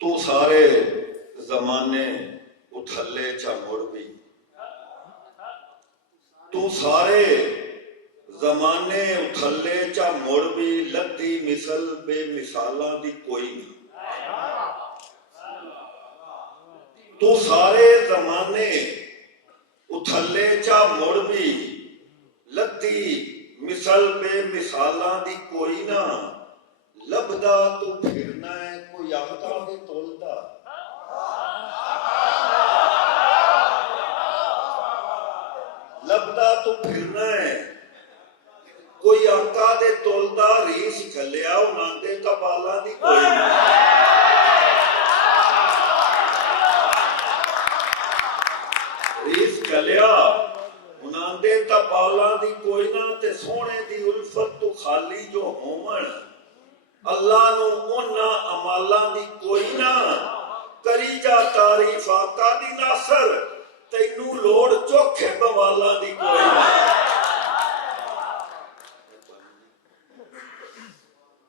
तू सारे जमाने उथले चा मुड़ भी, तू सारे जमाने उथले चा मुड़ भी, लद्दी मिसल बेमिसालां दी कोई नहीं। तू सारे जमाने उथले चा मुड़ भी, लद्दी मिसल बेमिसालां दी कोई ना। लभदा तू फिरना है कोई आखदा दे तोलदा, लभदा तू फिरना है कोई आका दे तोलदा। रीस चलिया उनांदे तबाला दी कोई ना, रीस चलिया उनांदे तबाला दी कोई ना। ते सोने दी उल्फत तू खाली जो होवन, अल्लाह नू उन्हां अमालां दी कोई ना। करी जा तारीफ आका दी नासर, तैनू लोड़ चोखे बवालां दी कोई ना।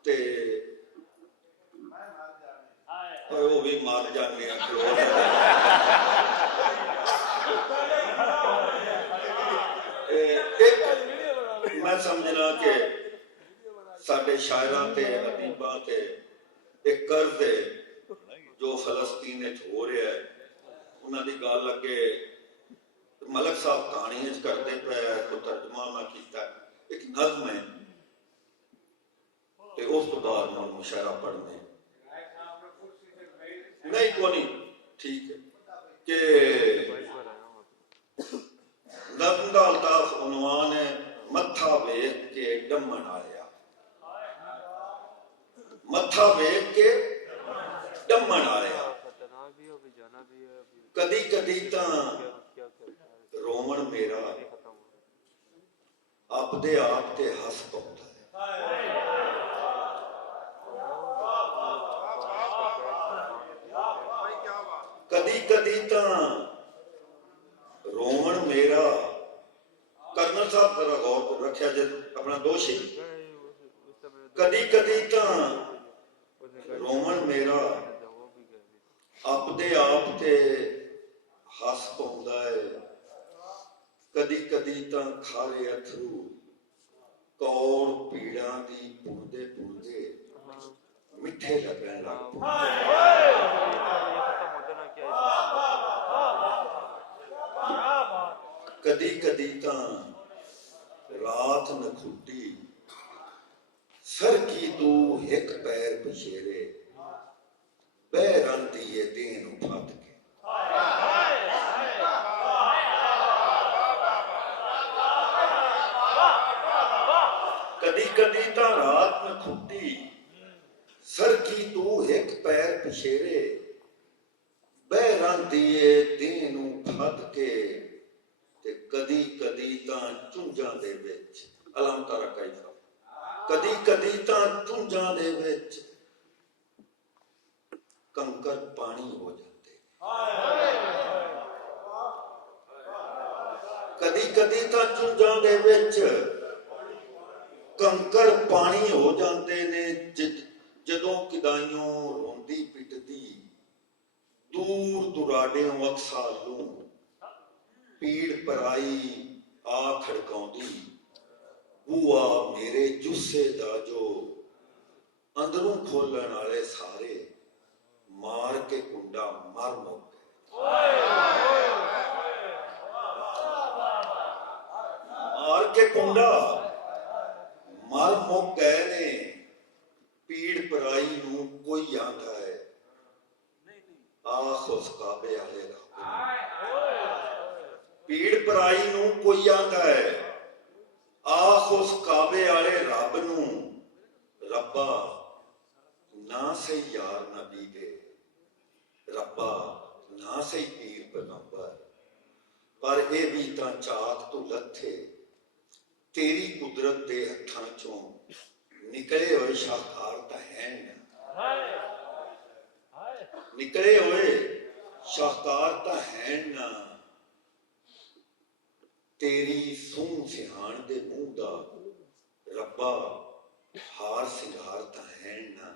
ते वो भी मार जाने मैं समझना कि साडे शायरां ते अदीबां ते एक कर्ज है जो फलस्तीन हो रहा है। उन्हां दी गल अगे मलक साहब कहानी करते पे तो तर्जमा ना किया। एक नज़म है ते उस तो बाद मैं मुशायरा पढ़ने नहीं को नहीं ठीक है कि नज़म दा अल्ताफ उन्वान है मत्था वेख के डमन आया, मत्था वेख के डमन आया। कदी कदी तां रोमन मेरा आपदे आप ते हस पौंदा है। कदी कदी तां रोमन मेरा, कर्नल साहब जरा गौर रखिया जे अपना दोषी। कदी कदी तां रोमन मेरा आपदे आप ते हस पौंदा है। कदी कदी तां खारे अथरू कौड़ पीड़ां दी पुरदे पुरदे मिठे लगन लग कदी कदी तां रात नखुटी सर की तू एक पैर पछेरे बैरंती ये देन उफात के। कदी कदी तां रात नखुटी सर की तू एक पैर पछेरे बैरंती ये देन उफात के। ते कदी कदी तां चुंझां दे विच अलम तारा कैफा, कदी कदी तां चुंझां दे विच कंकर पानी हो जाते। कदी कदी तां चुंझां दे विच कंकर पानी हो जाते ने। जदों किदाइयों रोंदी पिटदी दूर दुराडेओं अक्सालू पीड़ पराई आ खड़काउंदी। बुआ मेरे जुस्से दा जो अंदरों खोलन वाले सारे मार के कुंडा मर मुक गए। मार के कुंडा मर मुक गए ने। पीड़ पराई नूं कोई आंदा है आख उस काबे वाले रब। पीड़ पराई नूं कोई आंदा है आख उस काबे वाले रब नूं। रब्बा ना सही यार नबी दे, रब्बा ना सही पीर पैगंबर, पर ये भी तां चाक तू लथे तेरी कुदरत दे हत्थां चों निकले हुए शाहकार तां है ना। निकले हुए शाहकार तां है ना। तेरी सूह सिहान दे मुंह दा रब्बा हार सिंगार तां है ना।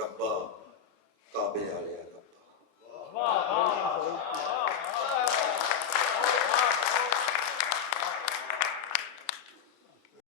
रब्बा